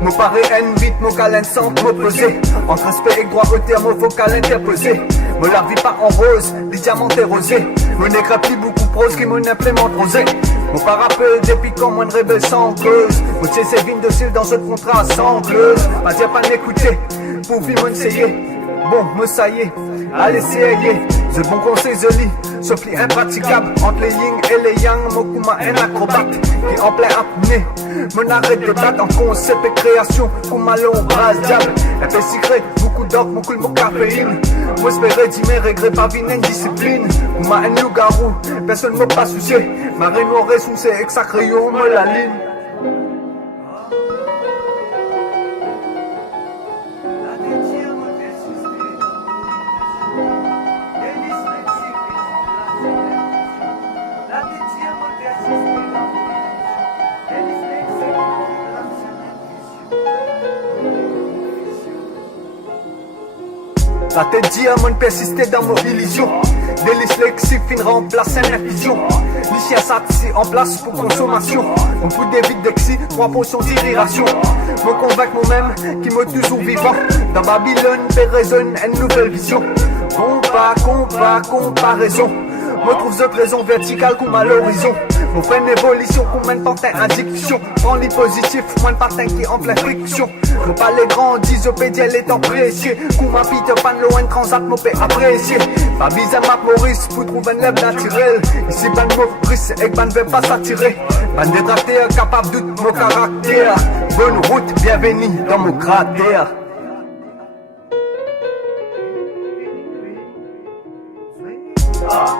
Mon pari vite, mon câlin sans m'opposer. Entre respect et droit au terme vocal interposé. Me la vie pas en rose, les diamants rosés. Mon écrit plus beaucoup prose qui mon implémente rosé. Mon parapluie depuis quand moins de rebelle sans cause. Mon tient ses vignes docile dans ce contrat sans clause. Pas dire pas m'écouter, pour vivre mon essayer. Bon, me ça y est, allez essayer. The bon conseil the lit, sauf les impraticables. Entre les yin et les yang, mon kuma un acrobate. Qui en plein apnée, mon arrête de date en concept et création. Kuma l'on brasse diable, un peu secret, beaucoup d'or, mon cool, mon caféine. Moi espérer dire mes regrets, pas vine une discipline. Kuma un loup-garou, personne ne m'a pas soucié. Ma noire est sous ses ex-sacréons, me la ligne. La tête diamant persistait dans mon illusion. Délice lexique fin remplace une infusion. Lycien satissi en place pour consommation. On pousse des vides d'exi, 3 potions d'irritation. Me convaincre moi-même qui me toujours vivant. Dans Babylone, résonne une nouvelle vision. Comparaison. Me trouve d'autres raisons verticales comme à l'horizon. Mon frein évolution, combien de pantin indique fiction. Prends les positifs, moins de patin qui en pleine friction. Mon palais grandit, opédiel est apprécié. Comme ma Peter Pan, loin de transat, mon père apprécié. Pas bizarre, ma Maurice, pour trouver un lèvre naturel. Ici, ban Maurice, et ban veut pas s'attirer. Ban détraté, capable de mon caractère. Bonne route, bienvenue dans mon cratère. Ah.